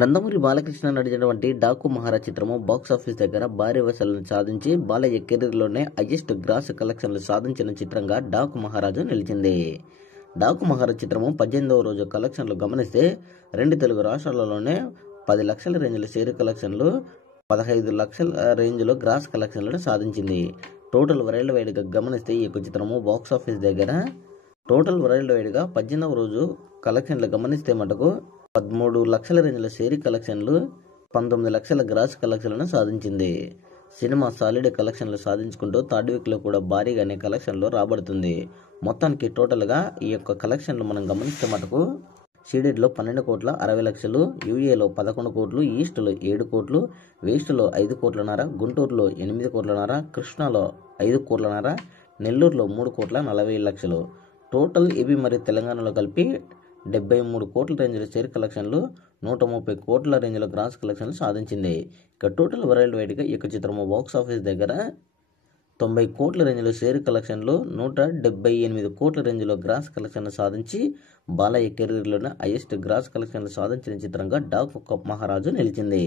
నందమూరి బాలకృష్ణ నటించినటువంటి డాకు మహారాజ్ చిత్రము box office దగ్గర భారీ వసూళ్లను సాధించి బాలయ్య కెరీర్లోనే హైయెస్ట్ గ్రాస్ కలెక్షన్లు సాధించిన చిత్రంగా డాకు మహారాజు నిలిచింది. డాకు మహారాజ్ చిత్రము 18వ రోజు కలెక్షన్లు గమనిస్తే 2 తెలుగు రాష్ట్రాలలోనే 10 లక్షల రేంజ్ల షేర్ కలెక్షన్లు, 15 లక్షల రేంజ్లో గ్రాస్ కలెక్షన్లను సాధించింది. టోటల్ వరల్డ్ వైడ్గా గమనిస్తే ఈ యొక్క చిత్రము బాక్స్ ఆఫీస్ దగ్గర టోటల్ వరల్డ్ వైడ్గా 18వ రోజు కలెక్షన్లు గమనిస్తే మటుకు 13 లక్షల రేంజ్ల షేర్ కలెక్షన్లు, 19 లక్షల గ్రాస్ కలెక్షన్లను సాధించింది. సినిమా సాలిడ్ కలెక్షన్లు సాధించుకుంటూ థర్డ్ వీక్లో కూడా భారీగానే కలెక్షన్లు రాబడుతుంది. మొత్తానికి టోటల్గా ఈ యొక్క కలెక్షన్లు మనం గమనిస్తే మటుకు సీడెడ్లో 12 కోట్ల 60 లక్షలు, యూఏలో 11 కోట్లు, ఈస్ట్లో 7 కోట్లు, వెస్ట్లో 5 కోట్లన్నర, గుంటూరులో 8 కోట్లన్నర, కృష్ణాలో 5 కోట్లన్నర, నెల్లూరులో 3 కోట్ల 40 లక్షలు. టోటల్ ఏపీ మరియు తెలంగాణలో కలిపి 73 కోట్ల రేంజ్ల షేర్ కలెక్షన్లు, 130 కోట్ల రేంజ్ల గ్రాస్ కలెక్షన్లు సాధించింది. ఇక టోటల్ వరల్డ్ వైడ్గా ఈ యొక్క చిత్రము బాక్స్ ఆఫీస్ దగ్గర 90 కోట్ల రేంజ్లో షేర్ కలెక్షన్లు, 178 కోట్ల రేంజ్లో గ్రాస్ కలెక్షన్లు సాధించి బాలయ్య కెరీర్లోనే హైయెస్ట్ గ్రాస్ కలెక్షన్లు సాధించిన చిత్రంగా డాకు మహారాజు నిలిచింది.